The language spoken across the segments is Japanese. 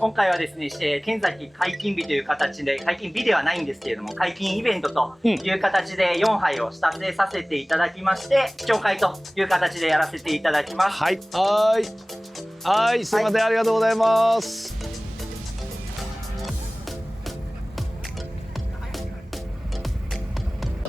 今回はですね、県崎解禁日という形で、解禁日ではないんですけれども、解禁イベントという形で4杯を撮影させていただきまして、視聴会という形でやらせていただきます。はい。はい、すみません、ありがとうございます。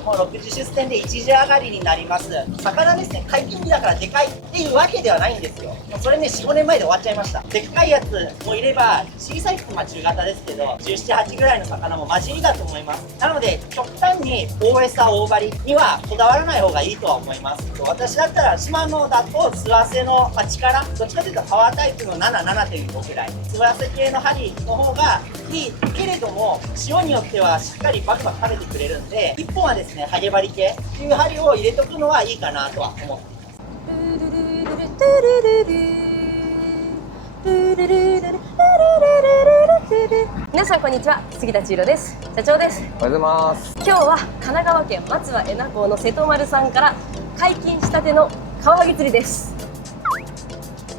もう6時出店で1時上がりになります。魚ですね、解禁日だからでかいっていうわけではないんですよ。もうそれね、4、5年前で終わっちゃいました。でっかいやつもいれば、小さいって中型ですけど、17、8ぐらいの魚も混じりだと思います。なので、極端に大餌、大張りにはこだわらない方がいいとは思います。私だったら、島野だと、素わせの力、どっちかというとパワータイプの7、7.5ぐらい。素わせ系の針の方がいいけれども、塩によってはしっかりバクバク食べてくれるんで、1本はですね、ハゲ針系っていう針を入れとくのはいいかなとは思っています。皆さんこんにちは、杉田千尋です。社長です。おはようございます。今日は神奈川県松葉江名港の瀬戸丸さんから解禁したてのカワハギ釣りです。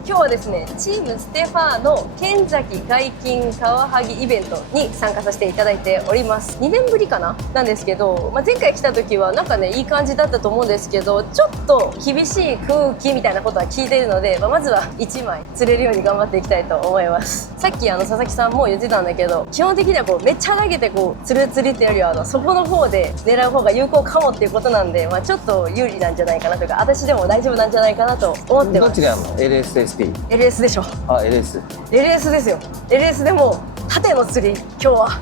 今日はですね、チームステファーの県崎解禁カワハギイベントに参加させていただいております。2年ぶりかななんですけど、前回来た時はなんかね、いい感じだったと思うんですけど、ちょっと厳しい空気みたいなことは聞いているので、まずは1枚釣れるように頑張っていきたいと思います。さっき佐々木さんも言ってたんだけど、基本的にはめっちゃ投げて釣る釣りっていうよりはそこの方で狙う方が有効かもっていうことなんで、ちょっと有利なんじゃないかなというか、私でも大丈夫なんじゃないかなと思ってます。どっちがやるの ？LS と SP。LS でしょ。LS。LS ですよ。LS でも縦の釣り、今日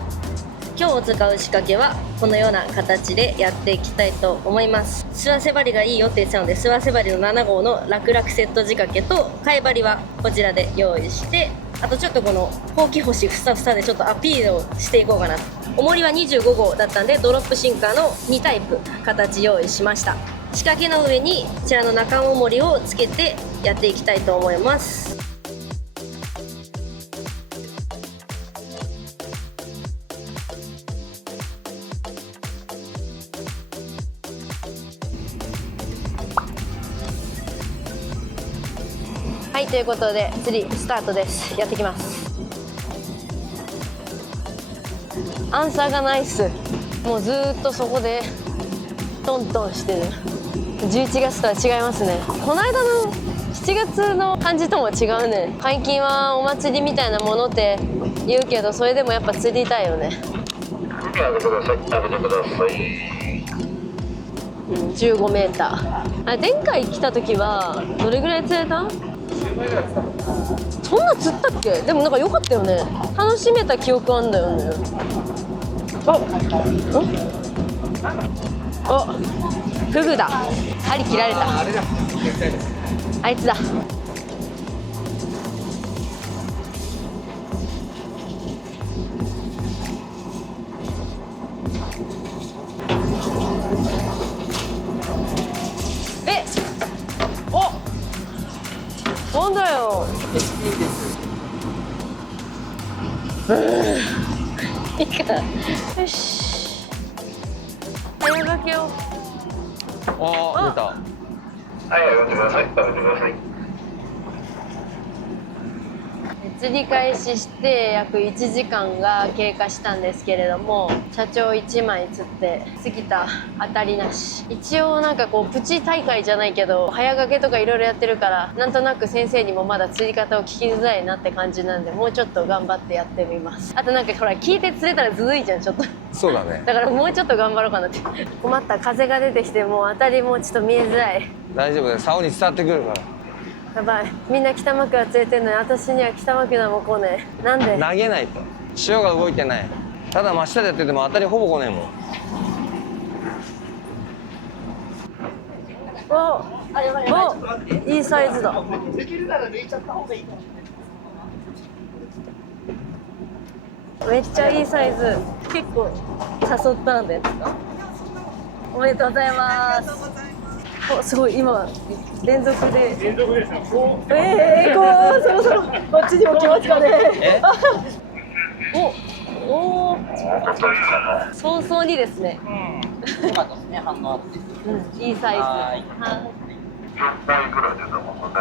使う仕掛けはこのような形でやっていきたいと思います。諏訪瀬針がいいよって言ってたので、諏訪瀬針の7号の楽々セット仕掛けと貝針はこちらで用意して、あとちょっとこのほうき星ふさふさでちょっとアピールをしていこうかな。重りは25号だったんで、ドロップシンカーの2タイプ形用意しました。仕掛けの上にこちらの中重りをつけてやっていきたいと思います。はい、ということで釣りスタートです。やってきます。アンサーがないっす。もうずーっとそこでトントンしてる。11月とは違いますね。この間の7月の感じとも違うね。解禁はお祭りみたいなものって言うけど、それでもやっぱ釣りたいよね。上げてください。上げてください。15メーター。前回来た時はどれぐらい釣れた？そんな釣ったっけ？でもなんか良かったよね。楽しめた記憶あんだよね。フグだ。針切られた。あいつだ。なんだよ。いいか。よし。早がけを。出た。はい、上げてください。上げてください。釣り開始して約1時間が経過したんですけれども、社長1枚釣って杉田当たりなし。一応なんかプチ大会じゃないけど早掛けとかいろいろやってるから、なんとなく先生にもまだ釣り方を聞きづらいなって感じなんで、もうちょっと頑張ってやってみます。あとなんかほら、聞いて釣れたらずるいじゃんちょっと。そうだね。だからもうちょっと頑張ろうかなって。困った、風が出てきてもう当たりもちょっと見えづらい。大丈夫だよ。竿に伝わってくるから。やばい、みんな北枕連れてんのに私には北枕も来ねえ。なんで？投げないと。潮が動いてない。ただ真下でやってても当たりほぼ来ねえもん。いいサイズだ。めっちゃいいサイズ。結構誘ったんで。おめでとうございます。すごい、今連続で。そろそろこっちにも来ますかね。早々にですね。よかったですね、反応あって。いいサイズ。4倍くらい出たもんね。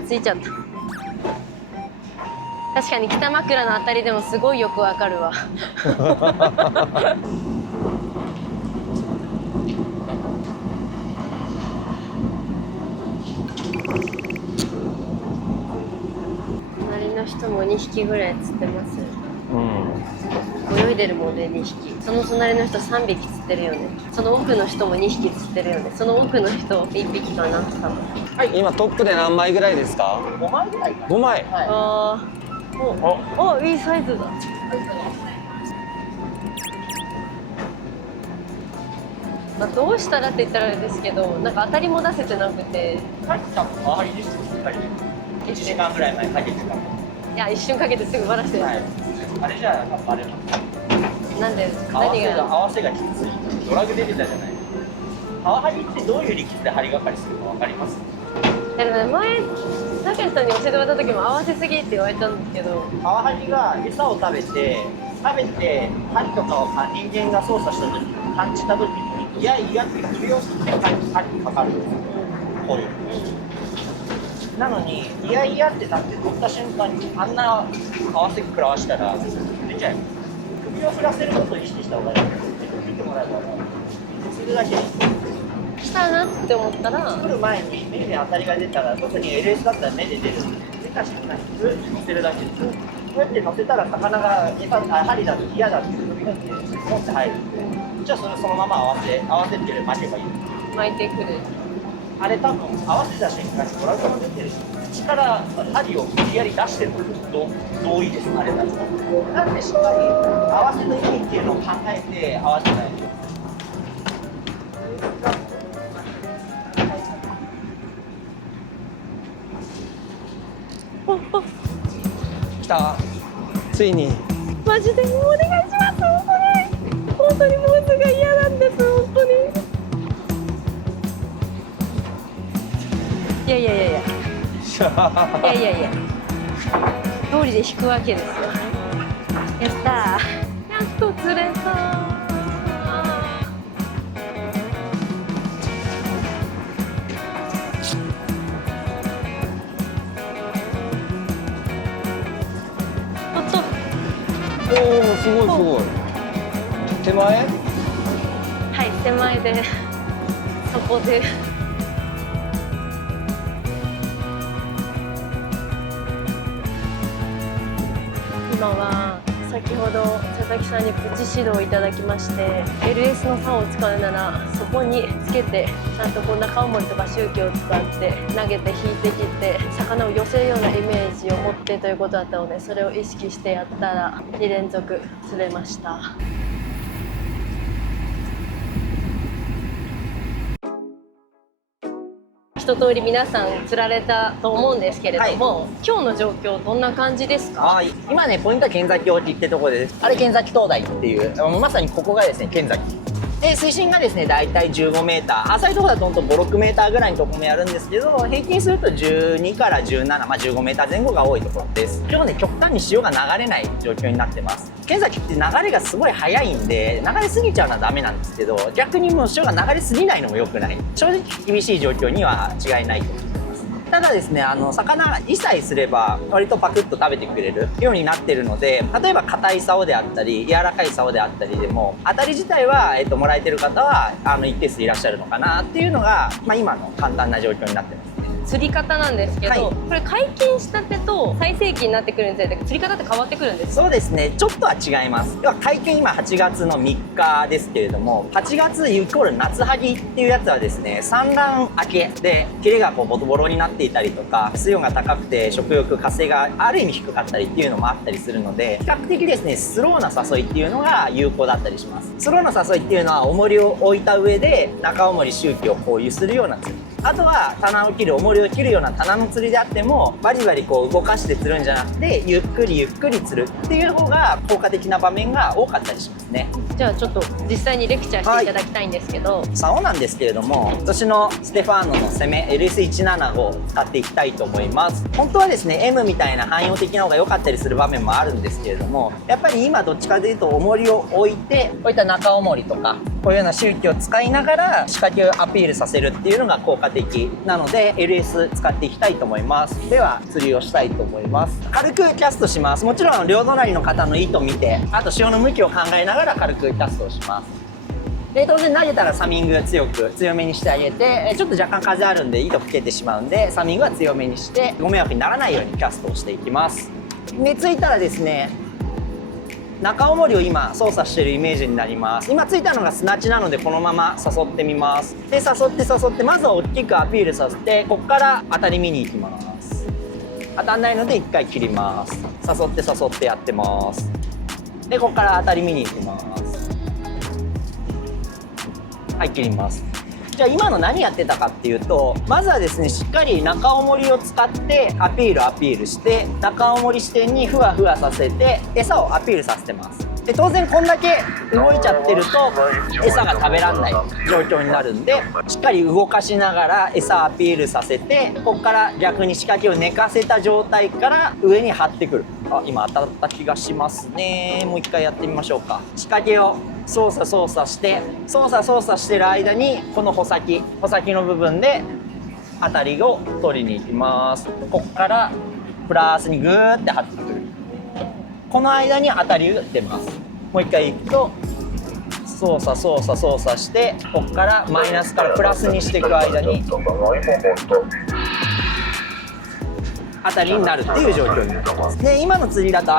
ついちゃった。確かに北枕のあたりでもすごいよくわかるわ。隣の人も2匹ぐらい釣ってます。うん。泳いでるもんね、2匹。その隣の人3匹釣ってるよね。その奥の人も2匹釣ってるよね。その奥の人1匹かな、多分。はい、今トップで何枚ぐらいですか5枚ぐらいかな。 5枚。はああ、いいサイズだ。まあ、どうしたらって言ったらあれですけど、なんか当たりも出せてなくて。い。さっきさんも周りにしっかり1時間ぐらい前かけてた。いや、一瞬かけてすぐバラしてる。はい。あれじゃあバレます。なんで、合わせが何が。合わせがきつい。ドラグ出てたじゃない。カワハギってどういう理屈で針がかりするかわかります？いやでもね、前、たけしさんに教えてもらった時も合わせすぎって言われたんですけど。カワハギが餌を食べて針とかを人間が操作した時に感じた時にいやいやって首を振って針にかかるんですよ。こういう。なのにいやいやってなって取った瞬間にあんな合わせ食らわしたら出ちゃいます。首を振らせることを意識した方がいいです。見てもらえばするだけでいい。来たなって思ったら、来る前に目で当たりが出たら、特に LS だったら目で出るんで、出た瞬間にグッと乗せるだけです。こうやって乗せたら魚が針だと嫌だって飛び出してポンって入るんで、じゃあそれそのまま合わせてる巻けばいい。巻いてくる。あれ多分合わせた瞬間にドラグが出てるし、口から針を無理やり出してるのと同意です、あれだと。なんでしっかり合わせの意味っていうのを考えて合わせないと。来た。ついに。マジでもうお願いします。本当にもうすぐ嫌なんです。本当に。いやいやいやいや。いやいやいや。通りで引くわけですよ。やったー。やっと釣れた。おお、すごいすごい。手前？はい、手前で、そこで。今は先ほど佐々木さんにプチ指導いただきまして、 LS の竿を使うならそこにつけて、ちゃんとこう中重りとか周期を使って投げて引いてきて魚を寄せるようなイメージを持ってということだったので、それを意識してやったら2連続釣れました。一通り皆さん釣られたと思うんですけれども、今日の状況どんな感じですか？今ね、ポイントは剣崎沖ってところで、あれ剣崎灯台っていう、まさにここがですね剣崎で、水深がですね大体15メーター、浅いところだとほんと5、6メーターぐらいのところもやるんですけど、平均すると12から17、15メーター前後が多いところです。今日ね、極端に潮が流れない状況になってます。剣崎って流れがすごい速いんで、流れすぎちゃうのはダメなんですけど、逆にもう潮が流れすぎないのも良くない。正直厳しい状況には違いないと思います。ただですね、魚がいさえすれば割とパクッと食べてくれるようになってるので、例えば硬い竿であったり柔らかい竿であったりでも、当たり自体は、もらえてる方は一定数いらっしゃるのかなっていうのが、今の簡単な状況になってます。釣り方なんですけど、これ解禁したてと最盛期になってくるにつれて釣り方って変わってくるんですか？そうですね、ちょっとは違います。要は解禁今8月の3日ですけれども、8月イコール夏ハギっていうやつはですね、産卵明けでキレがこうボロボロになっていたりとか、水温が高くて食欲活性がある意味低かったりっていうのもあったりするので、比較的ですねスローな誘いっていうのが有効だったりします。スローな誘いっていうのは重りを置いた上で中重り周期をこう揺するような釣り、あとは棚を切る、重りを切るような棚の釣りであってもバリバリこう動かして釣るんじゃなくて、ゆっくりゆっくり釣るっていう方が効果的な場面が多かったりしますね。じゃあちょっと実際にレクチャーしていただきたいんですけど、竿なんですけれども、私のステファーノの攻め LS175 を使っていきたいと思います。本当はですね M みたいな汎用的な方が良かったりする場面もあるんですけれども、やっぱり今どっちかというと重りを置いて、こういった中重りとかこういうような周期を使いながら仕掛けをアピールさせるっていうのが効果的なので LS 使っていきたいと思います。では釣りをしたいと思います。軽くキャストします。もちろん両隣の方の意図を見て、あと潮の向きを考えながら軽くキャストをします。で当然投げたらサミング強めにしてあげて、ちょっと若干風あるんで糸吹けてしまうんでサミングは強めにしてご迷惑にならないようにキャストをしていきます。でついたらですね、中重りを今操作しているイメージになります。今ついたのが砂地なのでこのまま誘ってみます。で誘ってまずは大きくアピールさせて、ここから当たり見に行きます。当たんないので1回切ります。誘ってやってます。でここから当たり見に行きます。はい、切ります。じゃあ今の何やってたかっていうと、まずはですねしっかり中重りを使ってアピールして、中重り視点にふわふわさせて餌をアピールさせてます。で当然こんだけ動いちゃってると餌が食べられない状況になるんで、しっかり動かしながら餌アピールさせて、ここから逆に仕掛けを寝かせた状態から上に張ってくる。あ、今当たった気がしますね。もう一回やってみましょうか。仕掛けを操作してる間にこの穂先の部分で当たりを取りに行きます。ここからプラスにグーって張ってくる。この間に当たりが出ます。もう一回いくと操作して、ここからマイナスからプラスにしていく間に当たりになるっていう状況になってます。で今の釣りだと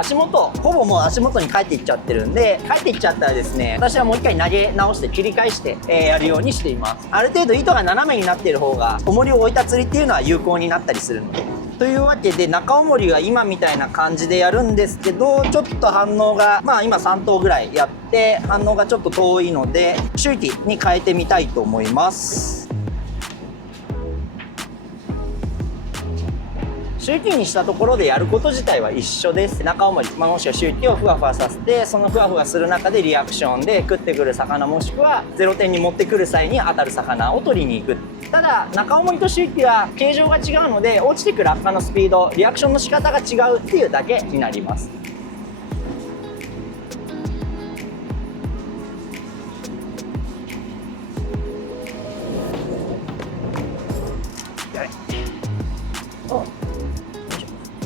ほぼもう足元に帰っていっちゃってるんで、帰っていっちゃったらですね、私はもう一回投げ直して切り返して、やるようにしています。ある程度糸が斜めになっている方が重りを置いた釣りっていうのは有効になったりするので。というわけで中重りは今みたいな感じでやるんですけど、ちょっと反応が今3投ぐらいやって反応がちょっと遠いので周期に変えてみたいと思います。周期にしたところでやること自体は一緒です。中重り、もしくは周期をふわふわさせて、そのふわふわする中でリアクションで食ってくる魚もしくは0点に持ってくる際に当たる魚を取りに行く。ただ中重りと周期は形状が違うので落ちてくる落下のスピード、リアクションの仕方が違うっていうだけになります。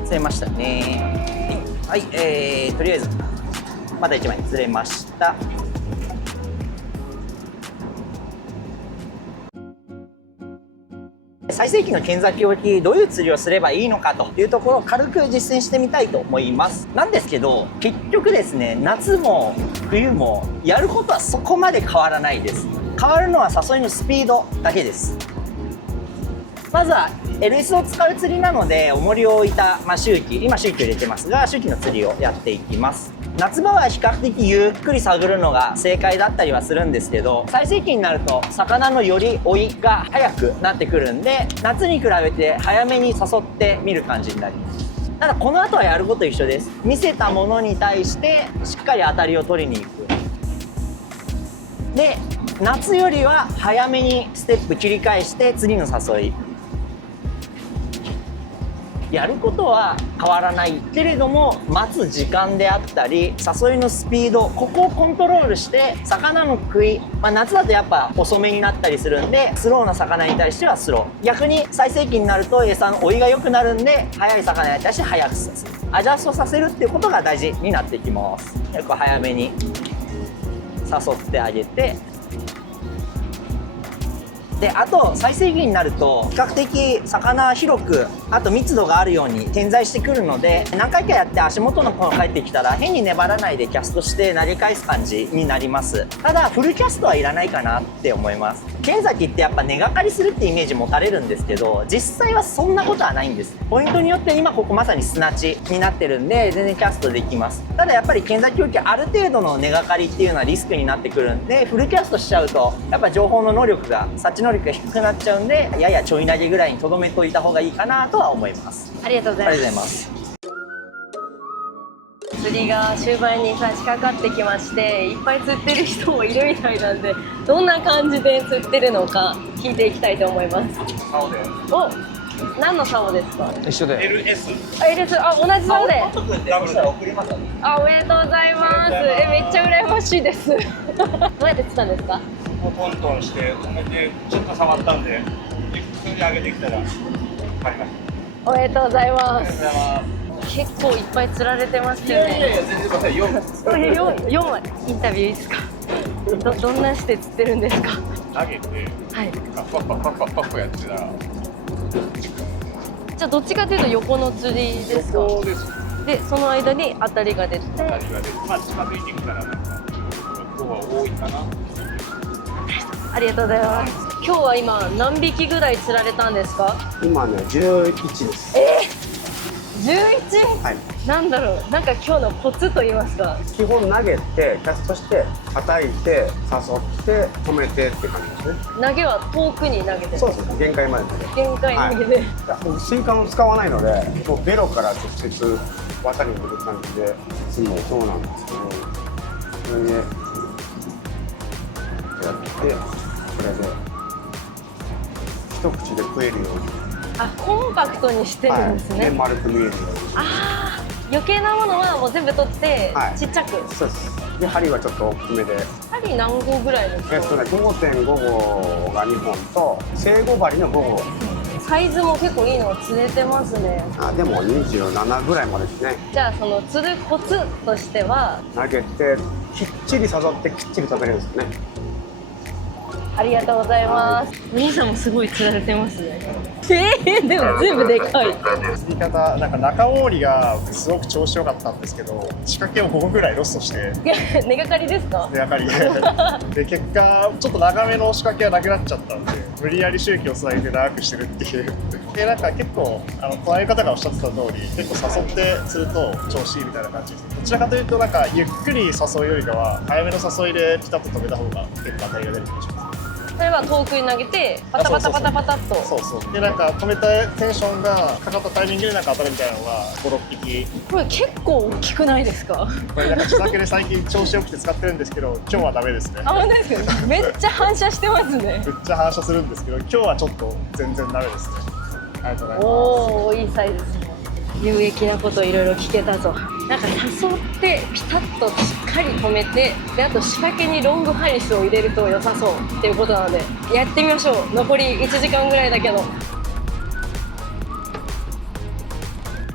釣れましたね。はい、とりあえずまだ1枚釣れました。最盛期の剣崎沖、どういう釣りをすればいいのかというところを軽く実践してみたいと思います。なんですけど結局ですね、夏も冬もやることはそこまで変わらないです。変わるのは誘いのスピードだけです。まずは LS を使う釣りなので重りを置いた、周期、今周期を入れてますが周期の釣りをやっていきます。夏場は比較的ゆっくり探るのが正解だったりはするんですけど、最盛期になると魚のより追いが早くなってくるんで、夏に比べて早めに誘ってみる感じになります。ただこの後はやること一緒です。見せたものに対してしっかり当たりを取りに行く。で夏よりは早めにステップ切り返して次の誘い。やることは変わらないけれども、待つ時間であったり誘いのスピード、ここをコントロールして魚の食い、夏だとやっぱ遅めになったりするんでスローな魚に対してはスロー、逆に最盛期になると餌の追いが良くなるんで速い魚に対して速くさせる、アジャストさせるっていうことが大事になってきます。結構早めに誘ってあげて、であと最盛期になると比較的魚広く、あと密度があるように点在してくるので、何回かやって足元の方が帰ってきたら変に粘らないでキャストして投げ返す感じになります。ただフルキャストはいらないかなって思います。剣崎ってやっぱ根がかりするってイメージ持たれるんですけど、実際はそんなことはないんです。ポイントによって今ここまさに砂地になってるんで全然キャストできます。ただやっぱり剣崎沖ある程度の根がかりっていうのはリスクになってくるんで、フルキャストしちゃうとやっぱ情報の能力が、察知能力が低くなっちゃうんで、ややちょい投げぐらいにとどめといた方がいいかなとは思います。ありがとうございます。釣りが終盤に差し掛かってきまして、いっぱい釣ってる人もいるみたいなんで、どんな感じで釣ってるのか聞いていきたいと思います。お、何の竿ですか？一緒で。 LS あ、LS、あ、同じ竿で。ト君でそしたら送りますよ。あ、おめでとうございます。めっちゃ羨ましいです。どうやって釣ったんですか？をトントンして止めてちょっと触ったんでゆっくり上げてきたら買いましおめでとうございまた。す。結構いっぱい釣られてますよね。いや全然ください。4枚インタビューいいですか？どんなして釣ってるんですか？投げてはい。パッパッパッパッパッパッパやってたらじゃあどっちかというと横の釣りですか？そうですで、その間に当たりが出て、当たりが出てまあ近づいてきたらなんか向こうは多いかな。ありがとうございます。今日は今何匹ぐらい釣られたんですか？今ね、11です。11？はい。なんだろう、なんか今日のコツと言いますか。基本投げて、キャストして、叩いて、誘って、止めてって感じですね。投げは遠くに投げてる。そうですね、限界まで投げて。限界投げで。僕スイカも使わないので、もうベロから直接渡りに出る感じで、いつもそうなんですけど、それで、やって、これで、一口で食えるように。あ、コンパクトにしてるんですね。で、丸く見えるように。ああ、余計なものはもう全部取って、はいちっちゃく。そうです。で、針はちょっと大きめで。針何号ぐらいですか？ 5.5 号が2本と正5針の5号。サイズも結構いいのを釣れてますね。あ、でも27ぐらいまでですね。じゃあその釣るコツとしては？投げてきっちり誘ってきっちり食べれるんですよね。ありがとうございます。お兄さんもすごい釣られてますね。でも全部でかい。釣り方なんか中毛利がすごく調子良かったんですけど仕掛けを5個ぐらいロストして根がかりですか？でやはりで結果ちょっと長めの仕掛けがなくなっちゃったんで無理やり周期をつないで長くしてるっていうでなんか結構隣の方がおっしゃってた通り結構誘って釣ると調子いいみたいな感じです。どちらかというとなんかゆっくり誘うよりかは早めの誘いでピタッと止めた方が結構当たりが出る気がします。それは遠くに投げてパタパタパタパタっと。そうそうでなんか止めたテンションがかかったタイミングでなんか当たるみたいなのが56匹これ結構大きくないですか？これなんか地酒で最近調子よくて使ってるんですけど今日はダメですね。あ、本当ですか？めっちゃ反射してますね。めっちゃ反射するんですけど今日はちょっと全然ダメですね。ありがとうございます。おー、いいサイズですね。有益なこといろいろ聞けたぞ。なんか誘ってピタッとしっかり止めて、であと仕掛けにロングハリスを入れると良さそうっていうことなのでやってみましょう。残り1時間ぐらいだけど。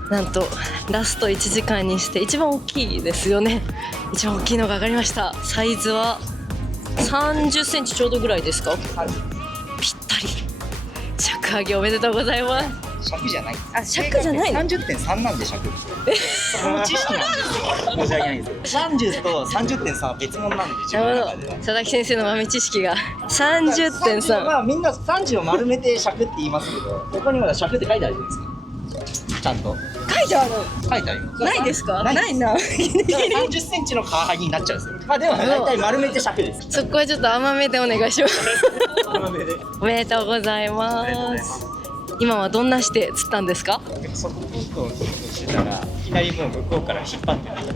なんとラスト1時間にして一番大きいですよね。一番大きいのが上がりました。サイズは30センチちょうどぐらいですか？ぴったり。尺上げおめでとうございます。尺じゃない。あ、尺じゃないの30.3なんで尺。その知識なんですよ。申し訳ないんですよ。30と30.3は別物なんで自分のなるほど。中では。佐々木先生の豆知識が30.3。まあみんな30を丸めて尺って言いますけど、ここにまだ尺って書いてあるじゃないですか。ちゃんと書いてある。書いてあります。ないですか？ないないな。 30センチのカワハギになっちゃうんですよ。まあでも大体丸めて尺です。そこはちょっと甘めでお願いします。丸めで。おめでとうございます。今はどんなして釣ったんですか？そこポットをしてたらいきなりもう向こうから引っ張ってきて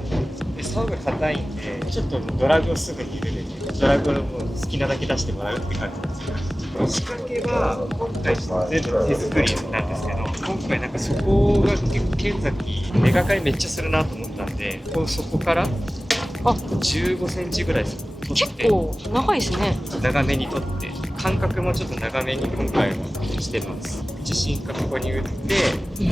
で竿が硬いんでちょっとドラグをすぐに入れてドラグをもう好きなだけ出してもらうって感じですよ。仕掛けは今回全部手作りなんですけど今回なんかそこが結構剣崎根がかりめっちゃするなと思ったんでそこから15センチぐらい取って結構長いですね。長めに取って間隔もちょっと長めに今回はしてます。自信がここに打って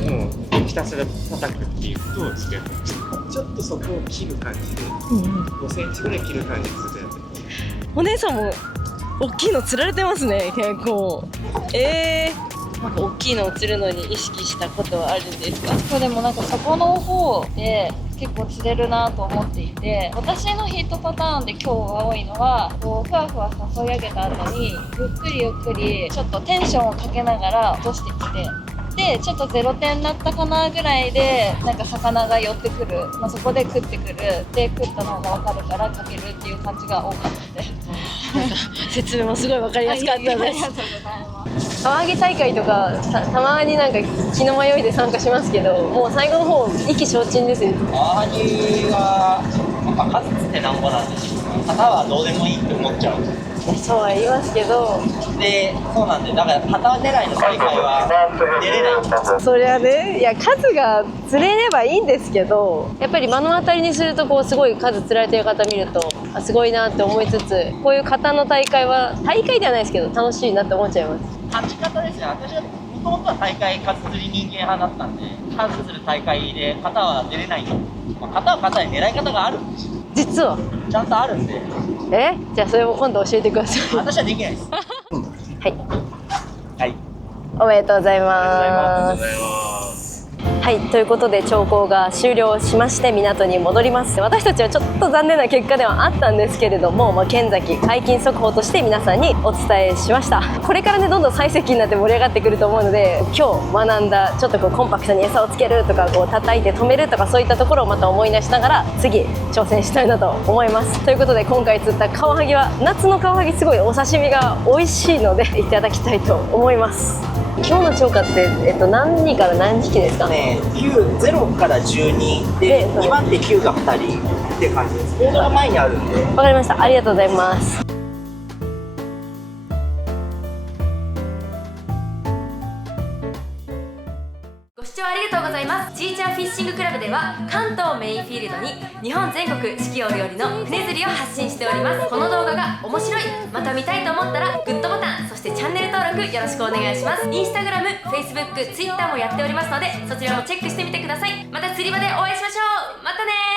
もうひたすら叩くっていうことをずっとやってます。ちょっとそこを切る感じで5センチぐらい切る感じでずっとやってます。お姉さんも大きいの釣られてますね。結構。なんか大きいのを釣るのに意識したことはあるんですか？そうでもなんかそこの方で結構釣れるなと思っていて私のヒットパターンで今日が多いのはこうふわふわ誘い上げた後にゆっくりゆっくりちょっとテンションをかけながら落としてきてでちょっと0点になったかなぐらいでなんか魚が寄ってくる、まあ、そこで食ってくるで食ったのが分かるからかけるっていう感じが多かったです説明もすごい分かりやすかったです。ありがとうございます。川揚げ大会とかたまになんか気の迷いで参加しますけどもう最後の方意気消沈ですよ。カワハギは、数つってなんぼなんでしょうか。型はどうでもいいって思っちゃう。そうは言いますけど、で、そうなんで、だから旗狙いの大会は出れないんですよ。そりゃね、いや数が釣れればいいんですけど、やっぱり目の当たりにするとこうすごい数釣られてる方見るとあすごいなって思いつつ、こういう型の大会は大会ではないですけど楽しいなって思っちゃいます。勝ち方ですね。私はもともとは大会数釣り人間派だったんで、数釣る大会で型は出れないんで、まあ、型は型で狙い方があるんですよ。実はちゃんとあるんで、じゃあそれも今度教えてください。私はできないです。はい、はい。おめでとうございありがとうごます。ざいます。はい、ということで長考が終了しまして港に戻ります。私たちはちょっと残念な結果ではあったんですけれども、県崎解禁速報として皆さんにお伝えしました。これからねどんどん最盛期になって盛り上がってくると思うので、今日学んだちょっとこうコンパクトに餌をつけるとかこう叩いて止めるとかそういったところをまた思い出しながら次挑戦したいなと思います。ということで今回釣ったカワハギは夏のカワハギすごいお刺身が美味しいのでいただきたいと思います。今日の釣果って、何人から何匹ですか？9、0から12で、2番手9が2人って感じです。ボードが前にあるんで。わかりました。ありがとうございます。ご視聴ありがとうございます。チーチャーフィッシングクラブでは関東メインフィールドに日本全国四季折々の船釣りを発信しております。この動画が面白い、また見たいと思ったらグッドボタン、そしてチャンネル登録よろしくお願いします。インスタグラム、フェイスブック、ツイッターもやっておりますのでそちらもチェックしてみてください。また釣り場でお会いしましょう。またねー。